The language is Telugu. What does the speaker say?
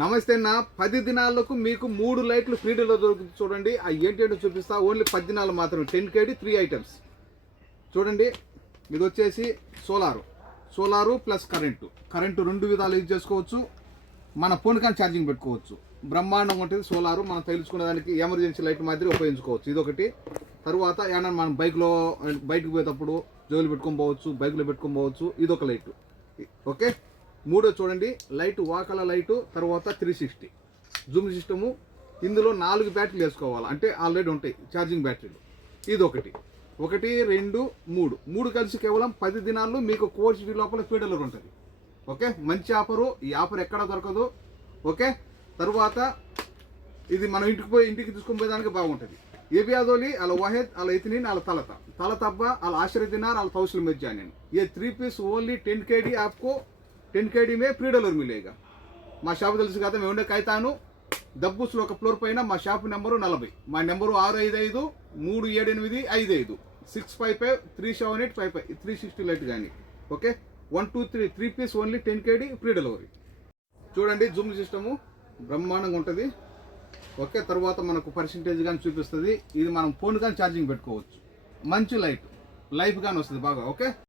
నమస్తే అన్న. 10 దినాలకు మీకు 3 లైట్లు ఫ్రీ డీలో దొరుకుతుంది. చూడండి ఆ ఏంటంటే చూపిస్తా. ఓన్లీ 10 దినాలు మాత్రమే. 10 kd 3 ఐటమ్స్ చూడండి. ఇది వచ్చేసి సోలారు ప్లస్ కరెంటు 2 విధాలు యూజ్ చేసుకోవచ్చు. మన ఫోన్ కానీ ఛార్జింగ్ పెట్టుకోవచ్చు. బ్రహ్మాండంగా ఉంటుంది సోలారు. మనం తెలుసుకునే దానికి ఎమర్జెన్సీ లైట్ మాదిరి ఉపయోగించుకోవచ్చు. ఇదొకటి. తర్వాత ఏమన్నా మనం బైక్కి పోయేటప్పుడు జోలు పెట్టుకొని పోవచ్చు, బైక్లో పెట్టుకొని పోవచ్చు. ఇదొక లైట్. ఓకే. మూడో చూడండి, లైట్ వాకల లైటు. తర్వాత 360 జూమ్ సిస్టము. ఇందులో 4 బ్యాటరీలు వేసుకోవాలి, అంటే ఆల్రెడీ ఉంటాయి ఛార్జింగ్ బ్యాటరీలు. ఇది 1 2 3 కలిసి కేవలం 10 దినాల్లో మీకు కోర్స్ లోపల ఫీడర్లు ఉంటుంది. ఓకే, మంచి ఆఫరు. ఈ ఆఫర్ ఎక్కడ దొరకదు. ఓకే. తర్వాత ఇది మనం ఇంటికి తీసుకొని పోయేదానికి బాగుంటుంది. ఏబి అదోలి అలా వాహెద్ అలా ఇతనిన్ అలా తలతబ్బా అలా ఆశ్రయ दिनार అలా తౌసిల్ में जाने ये 3 पीस ఓన్లీ 10 kd आपको 10 kd में ఫ్రీ డెలివరీ మిలేగా. మా షాప్ తెలుసు కదా, మేము ఉండే కైతాను దబ్బుస్లో ఒక ఫ్లోర్ పైన. మా షాప్ నెంబరు 40. మా నెంబరు 655 37855 655 37855 360 లైట్ కానీ. Okay. 1 2 3 piece only 10 kd free delivery. చూడండి జూమ్ సిస్టము బ్రహ్మాండంగా ఉంటుంది. ఓకే. తర్వాత మనకు పర్సెంటేజ్ కానీ చూపిస్తుంది. ఇది మనం ఫోన్ కానీ ఛార్జింగ్ పెట్టుకోవచ్చు. మంచి లైట్ కానీ వస్తుంది బాగా. ఓకే.